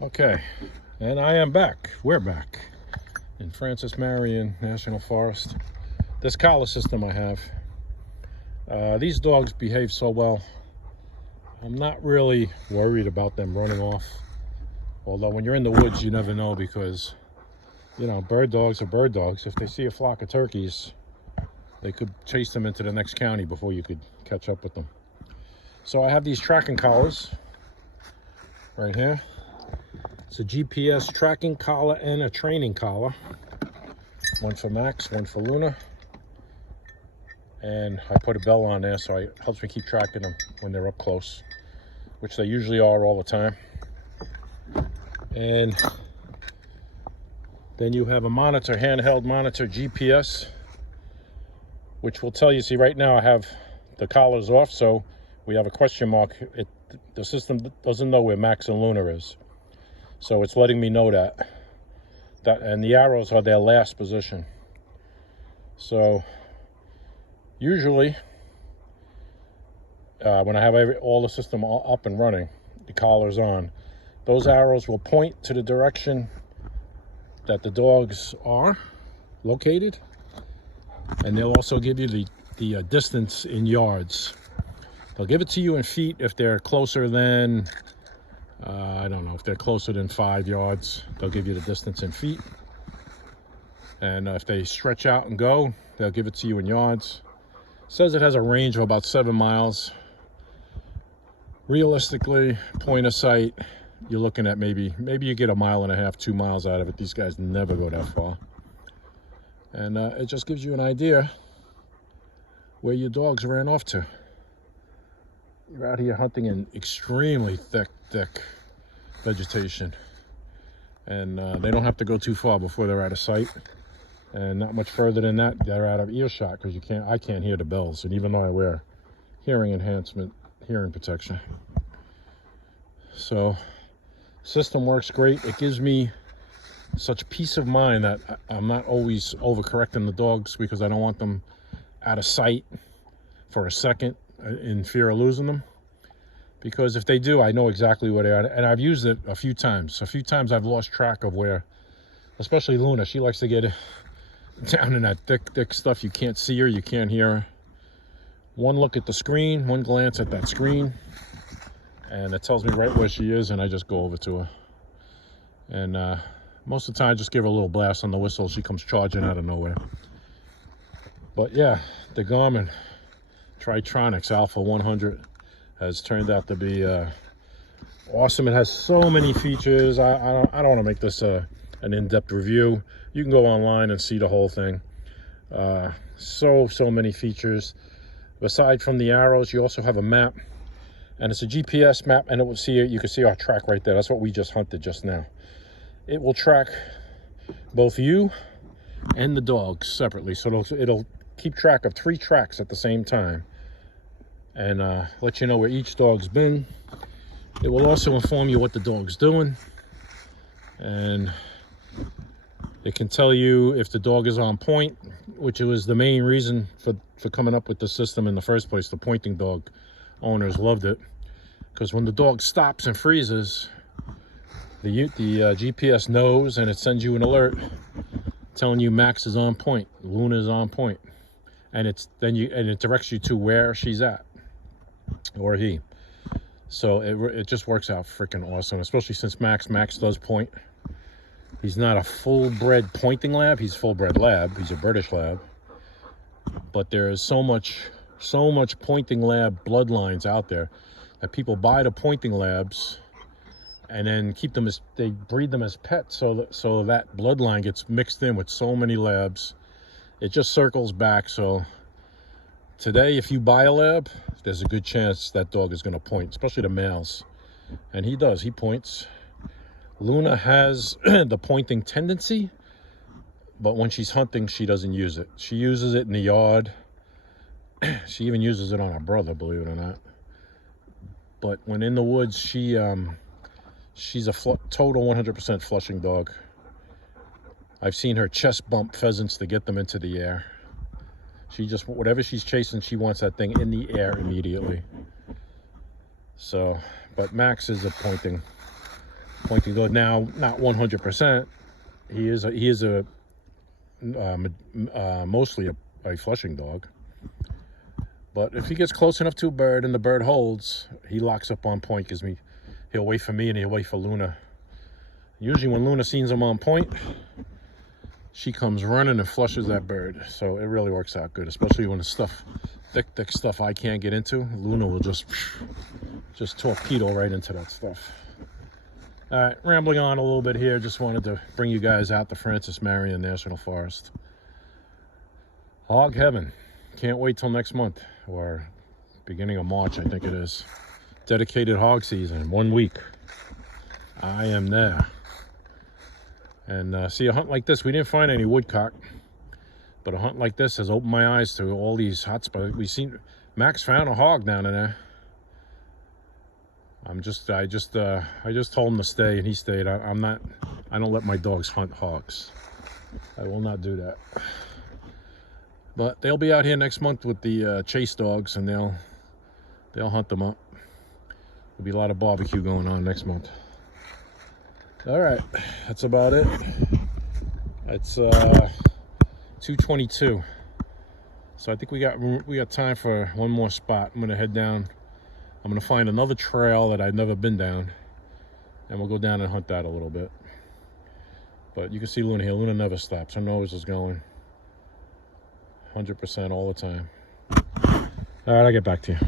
Okay, and I am back. We're back in Francis Marion National Forest. This collar system I have, these dogs behave so well. I'm not really worried about them running off. Although when you're in the woods, you never know because, you know, bird dogs are bird dogs. If they see a flock of turkeys, they could chase them into the next county before you could catch up with them. So I have these tracking collars right here. It's a GPS tracking collar and a training collar. One for Max, one for Luna. And I put a bell on there so it helps me keep tracking them when they're up close, which they usually are all the time. And then you have a monitor, handheld monitor GPS, which will tell you, see right now I have the collars off, so we have a question mark. The system doesn't know where Max and Luna is. So it's letting me know that and the arrows are their last position. So usually when I have all the system up and running, the collar's on, those arrows will point to the direction that the dogs are located, and they'll also give you the distance in yards. They'll give it to you in feet if they're closer than I don't know, if they're closer than 5 yards, they'll give you the distance in feet. And if they stretch out and go, they'll give it to you in yards. It says it has a range of about 7 miles. Realistically, point of sight, you're looking at maybe you get 1.5 miles, 2 miles out of it. These guys never go that far. And it just gives you an idea where your dogs ran off to. You're out here hunting in extremely thick vegetation, and they don't have to go too far before they're out of sight, and not much further than that they're out of earshot, because I can't hear the bells, and even though I wear hearing protection. So system works great. It gives me such peace of mind that I'm not always overcorrecting the dogs, because I don't want them out of sight for a second in fear of losing them. Because if they do, I know exactly where they are. And I've used it a few times. A few times I've lost track of where, especially Luna, she likes to get down in that thick stuff. You can't see her, you can't hear her. One look at the screen, one glance at that screen, and it tells me right where she is, and I just go over to her. And most of the time I just give her a little blast on the whistle. She comes charging out of nowhere. But yeah, the Garmin Tritronics Alpha 100 has turned out to be awesome. It has so many features. I don't want to make this an in-depth review. You can go online and see the whole thing. So many features. Aside from the arrows, you also have a map, and it's a GPS map, and it will see it. You can see our track right there. That's what we just hunted just now. It will track both you and the dogs separately, so it'll keep track of 3 tracks at the same time, and let you know where each dog's been. It will also inform you what the dog's doing, and it can tell you if the dog is on point, which was the main reason for coming up with the system in the first place. The pointing dog owners loved it, because when the dog stops and freezes, the GPS knows, and it sends you an alert telling you Max is on point, Luna is on point, and it directs you to where she's at, or he. So it just works out freaking awesome, especially since Max does point. He's not a full-bred pointing lab. He's full-bred lab. He's a British lab. But there is so much pointing lab bloodlines out there that people buy the pointing labs and then keep them they breed them as pets, so that bloodline gets mixed in with so many labs. It just circles back. So today, if you buy a lab, there's a good chance that dog is going to point, especially the males. And he does. He points. Luna has the pointing tendency, but when she's hunting, she doesn't use it. She uses it in the yard. She even uses it on her brother, believe it or not. But when in the woods, she's a total 100% flushing dog. I've seen her chest bump pheasants to get them into the air. She just, whatever she's chasing, she wants that thing in the air immediately. So, but Max is a pointing Pointing good. Now, not 100%. He is mostly a flushing dog. But if he gets close enough to a bird and the bird holds, he locks up on point. He'll wait for me and he'll wait for Luna. Usually when Luna sees him on point, she comes running and flushes that bird. So it really works out good, especially when it's stuff, thick stuff I can't get into. Luna will just torpedo right into that stuff. All right, rambling on a little bit here. Just wanted to bring you guys out to Francis Marion National Forest. Hog heaven. Can't wait till next month, or beginning of March, I think it is. Dedicated hog season, 1 week. I am there. And see, a hunt like this, we didn't find any woodcock, but a hunt like this has opened my eyes to all these hot spots. Max found a hog down in there. I just told him to stay, and he stayed. I don't let my dogs hunt hogs. I will not do that. But they'll be out here next month with the chase dogs, and they'll hunt them up. There'll be a lot of barbecue going on next month. All right, that's about it. It's 2:22, so I think we got time for one more spot. I'm gonna head down. I'm gonna find another trail that I've never been down, and we'll go down and hunt that a little bit. But you can see Luna here. Luna never stops. Her nose is going 100% all the time. All right, I'll get back to you.